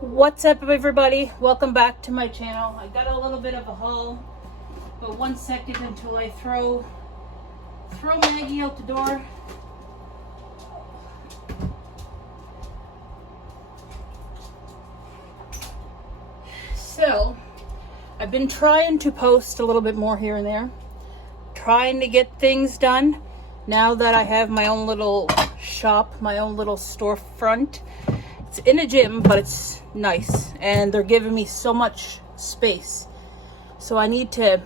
What's up, everybody? Welcome back to my channel. I got a little bit of a haul, but 1 second until I throw Maggie out the door. So I've been trying to post a little bit more here and there, trying to get things done now that I have my own little shop, my own little storefront. It's in a gym, but it's nice, and they're giving me so much space. So I need to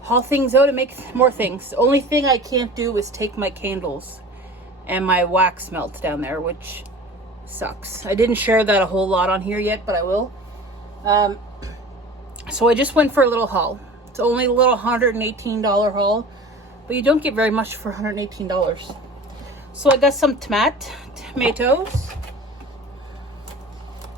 haul things out and make more things. The only thing I can't do is take my candles and my wax melts down there, which sucks. I didn't share that a whole lot on here yet, but I will. So I just went for a little haul. It's only a little $118 haul, but you don't get very much for $118. So I got some tomatoes,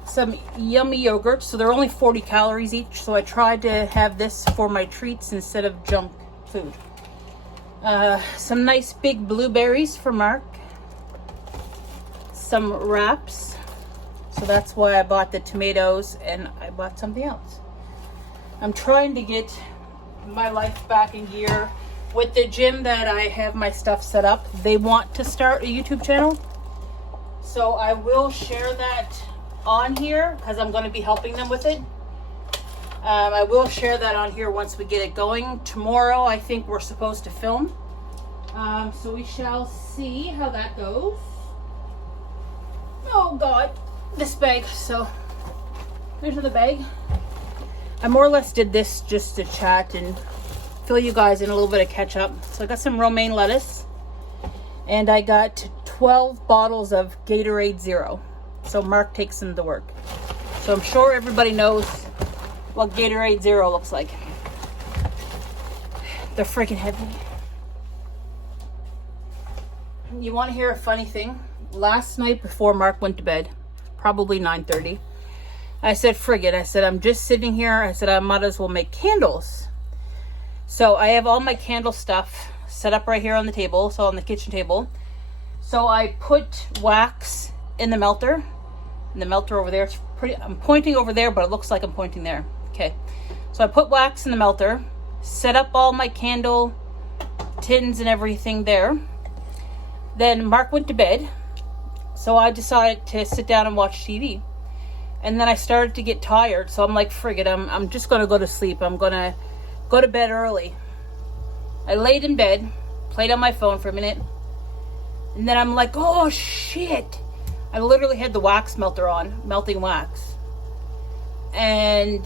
some yummy yogurt. So they're only 40 calories each. So I tried to have this for my treats instead of junk food. Some nice big blueberries for Mark. Some wraps. So that's why I bought the tomatoes, and I bought something else. I'm trying to get my life back in gear with the gym that I have my stuff set up. They want to start a YouTube channel. So I will share that on here because I'm going to be helping them with it. I will share that on here once we get it going. Tomorrow I think we're supposed to film. So we shall see how that goes. Oh God, this bag. So here's the bag. I more or less did this just to chat and fill you guys in a little bit of catch up. So I got some romaine lettuce, and I got 12 bottles of Gatorade Zero. So Mark takes them to work. So I'm sure everybody knows what Gatorade Zero looks like. They're freaking heavy. You want to hear a funny thing? Last night before Mark went to bed, probably 9:30, I said, frig it. I said, I'm just sitting here. I said, I might as well make candles. So I have all my candle stuff set up right here on the table, so on the kitchen table. So I put wax in the melter. And the melter over there, it's pretty, I'm pointing over there, but it looks like I'm pointing there. Okay. So I put wax in the melter, set up all my candle tins and everything there. Then Mark went to bed. So I decided to sit down and watch TV. And then I started to get tired. So I'm like, frig it, I'm just going to go to sleep. I'm going to go to bed early. I laid in bed, played on my phone for a minute. And then I'm like, oh shit. I literally had the wax melter on, melting wax. And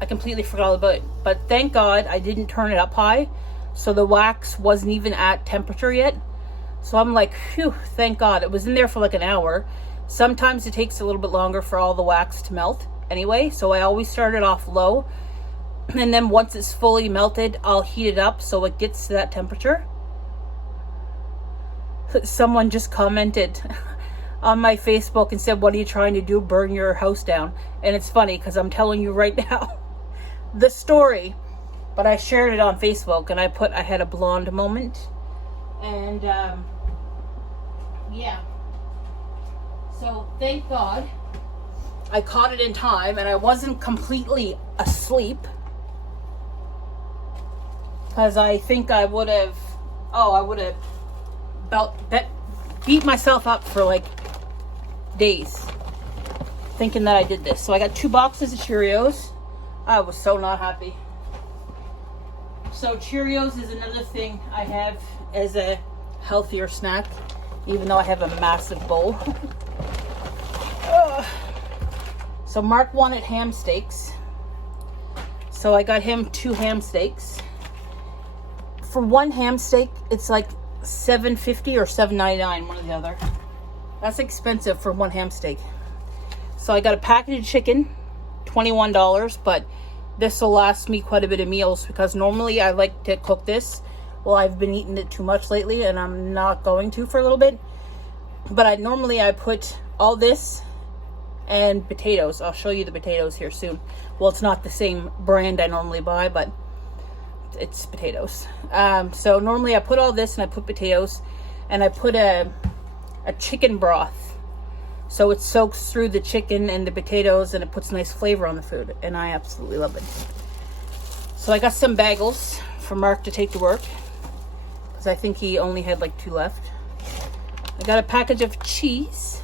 I completely forgot all about it. But thank God I didn't turn it up high. So the wax wasn't even at temperature yet. So I'm like, phew, thank God. It was in there for like an hour. Sometimes it takes a little bit longer for all the wax to melt anyway. So I always start it off low. And then once it's fully melted, I'll heat it up so it gets to that temperature. Someone just commented on my Facebook and said, what are you trying to do? Burn your house down? And it's funny because I'm telling you right now the story, but I shared it on Facebook and I had a blonde moment. And yeah. So thank God I caught it in time and I wasn't completely asleep, because I think I would have beat myself up for like days thinking that I did this. So I got 2 boxes of Cheerios. I was so not happy. So Cheerios is another thing I have as a healthier snack, even though I have a massive bowl. So Mark wanted ham steaks. So I got him 2 ham steaks. For 1 ham steak, it's like $7.50 or $7.99, one or the other. That's expensive for 1 ham steak. So I got a package of chicken, $21, but this will last me quite a bit of meals because normally I like to cook this. Well, I've been eating it too much lately and I'm not going to for a little bit. But I put all this and potatoes. I'll show you the potatoes here soon. Well, it's not the same brand I normally buy, but it's potatoes. So normally I put all this and I put potatoes and I put a chicken broth So it soaks through the chicken and the potatoes, and it puts nice flavor on the food, and I absolutely love it. So I got some bagels for Mark to take to work, because I think he only had like 2 left. I got a package of cheese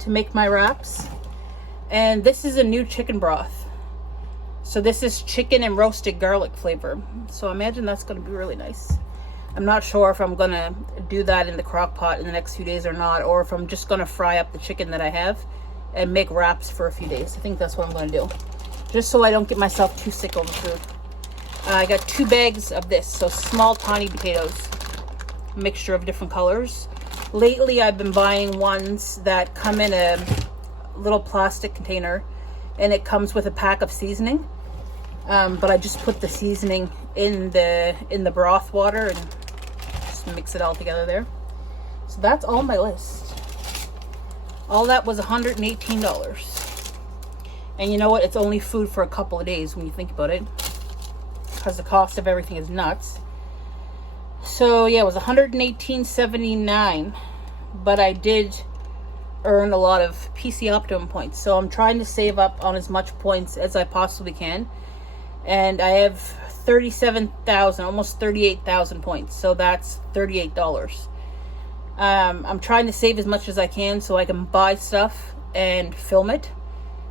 to make my wraps, and this is a new chicken broth. So this is chicken and roasted garlic flavor, so I imagine that's going to be really nice. I'm not sure if I'm gonna do that in the crock pot in the next few days or not, or if I'm just gonna fry up the chicken that I have and make wraps for a few days. I think that's what I'm gonna do, just so I don't get myself too sick over food. I got 2 bags of this, so small tiny potatoes, mixture of different colors. Lately I've been buying ones that come in a little plastic container, and it comes with a pack of seasoning, but I just put the seasoning in the broth water and just mix it all together there. So that's all my list. All that was $118. And you know what? It's only food for a couple of days when you think about it, because the cost of everything is nuts. So yeah, it was $118.79, but I did earn a lot of PC Optimum points. So I'm trying to save up on as much points as I possibly can. And I have 37,000, almost 38,000 points. So that's $38. I'm trying to save as much as I can so I can buy stuff and film it.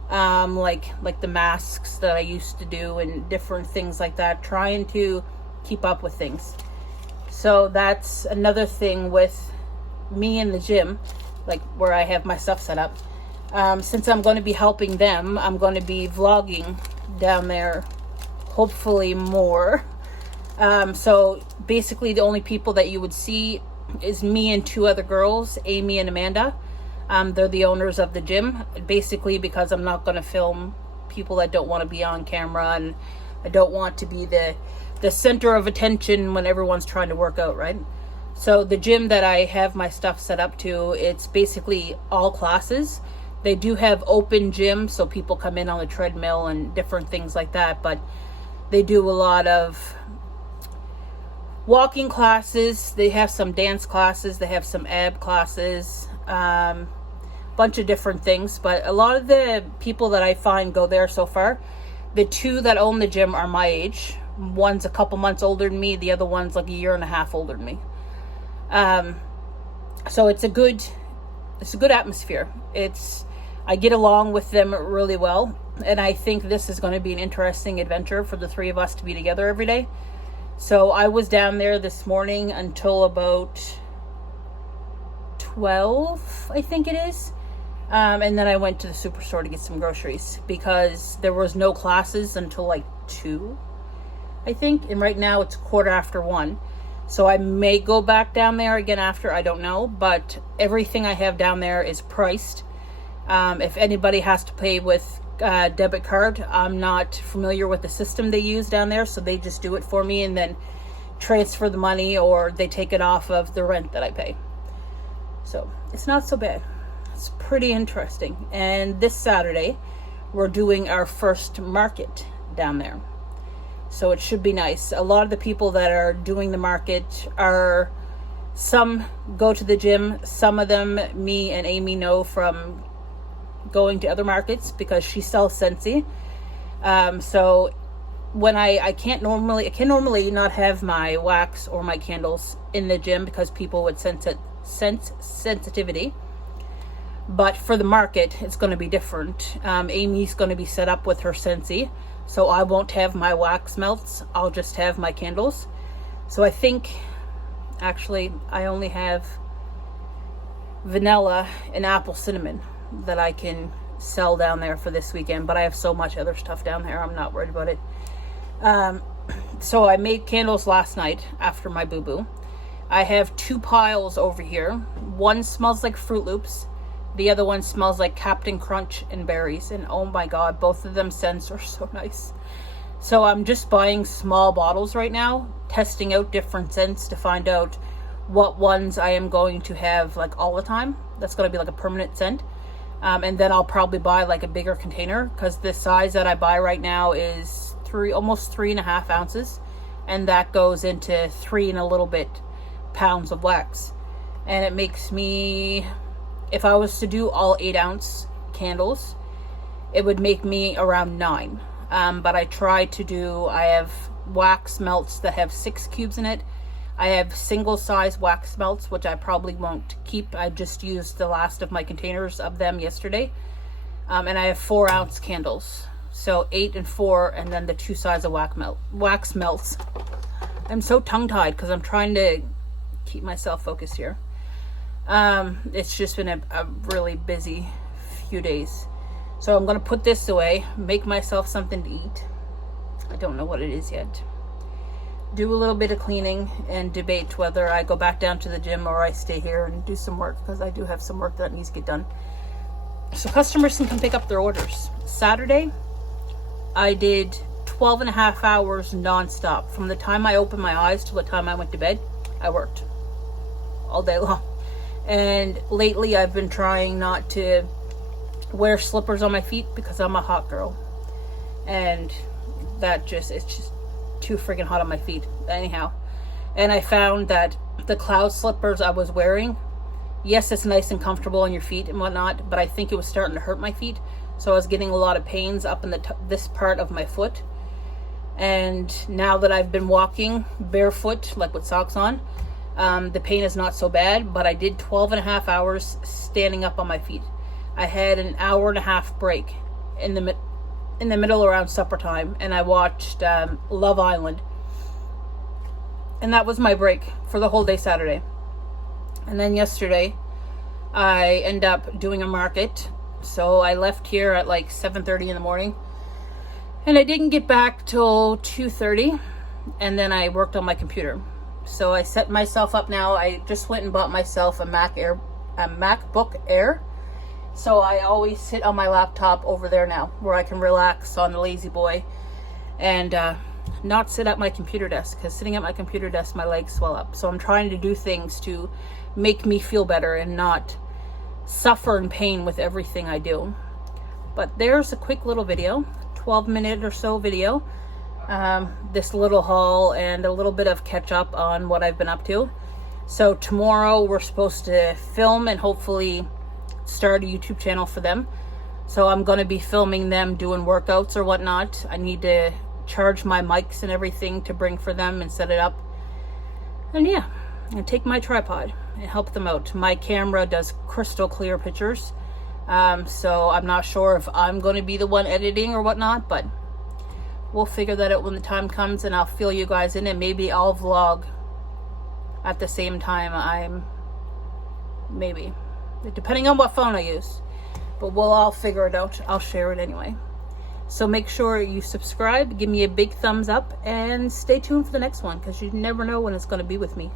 Like the masks that I used to do and different things like that. Trying to keep up with things. So that's another thing with me in the gym, like where I have my stuff set up. Since I'm going to be helping them, I'm going to be vlogging down there, hopefully more. So basically the only people that you would see is me and 2 other girls, Amy and Amanda. They're the owners of the gym, basically because I'm not going to film people that don't want to be on camera, and I don't want to be the center of attention when everyone's trying to work out, right? So the gym that I have my stuff set up to, it's basically all classes. They do have open gym, so people come in on the treadmill and different things like that, but they do a lot of walking classes. They have some dance classes. They have some ab classes, bunch of different things. But a lot of the people that I find go there so far, the 2 that own the gym are my age. One's a couple months older than me. The other one's like a year and a half older than me. So it's a good atmosphere. I get along with them really well. And I think this is going to be an interesting adventure for the 3 of us to be together every day. So I was down there this morning until about 12, I think it is. And then I went to the superstore to get some groceries because there was no classes until like 2, I think. And right now it's 1:15. So I may go back down there again after, I don't know. But everything I have down there is priced. If anybody has to pay with debit card, I'm not familiar with the system they use down there, so they just do it for me and then transfer the money, or they take it off of the rent that I pay. So it's not so bad. It's pretty interesting. And this Saturday we're doing our first market down there, so it should be nice. A lot of the people that are doing the market are, some go to the gym, some of them me and Amy know from going to other markets because she sells Scentsy. So when I can normally not have my wax or my candles in the gym because people would sense sensitivity. But for the market, it's going to be different. Amy's going to be set up with her Scentsy, so I won't have my wax melts. I'll just have my candles. So I think, actually, I only have vanilla and apple cinnamon that I can sell down there for this weekend, but I have so much other stuff down there, I'm not worried about it. So I made candles last night after my boo-boo. I have 2 piles over here. One smells like Fruit Loops, the other one smells like Captain Crunch and berries, and oh my god, both of them scents are so nice. So I'm just buying small bottles right now, testing out different scents to find out what ones I am going to have like all the time. That's going to be like a permanent scent. And then I'll probably buy like a bigger container, because the size that I buy right now is almost 3.5 ounces, and that goes into 3 and a little bit pounds of wax, and it makes me if I was to do all 8-ounce candles, it would make me around 9. But I try to do, I have wax melts that have 6 cubes in it. I have single size wax melts, which I probably won't keep. I just used the last of my containers of them yesterday. And I have 4-ounce candles. So 8 and 4, and then the 2 sides of wax melts. I'm so tongue-tied because I'm trying to keep myself focused here. It's just been a really busy few days. So I'm going to put this away, make myself something to eat. I don't know what it is yet. Do a little bit of cleaning and debate whether I go back down to the gym or I stay here and do some work, because I do have some work that needs to get done. So customers can come pick up their orders. Saturday, I did 12 and a half hours nonstop. From the time I opened my eyes till the time I went to bed, I worked all day long. And lately I've been trying not to wear slippers on my feet because I'm a hot girl. And it's just too freaking hot on my feet. Anyhow. And I found that the cloud slippers I was wearing, yes, it's nice and comfortable on your feet and whatnot, but I think it was starting to hurt my feet. So I was getting a lot of pains up in this part of my foot. And now that I've been walking barefoot, like with socks on, the pain is not so bad, but I did 12 and a half hours standing up on my feet. I had an hour and a half break in the middle around supper time, and I watched Love Island. And that was my break for the whole day Saturday. And then yesterday, I ended up doing a market. So I left here at like 7:30 in the morning. And I didn't get back till 2:30. And then I worked on my computer. So I set myself up now. I just went and bought myself a MacBook Air. So I always sit on my laptop over there now, where I can relax on the lazy boy and not sit at my computer desk, because sitting at my computer desk, my legs swell up. So I'm trying to do things to make me feel better and not suffer in pain with everything I do. But there's a quick little video, 12-minute or so video. This little haul and a little bit of catch up on what I've been up to. So tomorrow we're supposed to film and hopefully start a YouTube channel for them. So I'm going to be filming them doing workouts or whatnot. I need to charge my mics and everything to bring for them and set it up. And yeah, and take my tripod and help them out. My camera does crystal clear pictures. So I'm not sure if I'm going to be the one editing or whatnot, but we'll figure that out when the time comes, and I'll fill you guys in, and maybe I'll vlog at the same time. Maybe, depending on what phone I use, but we'll all figure it out. I'll share it anyway. So make sure you subscribe, give me a big thumbs up, and stay tuned for the next one, because you never know when it's going to be with me.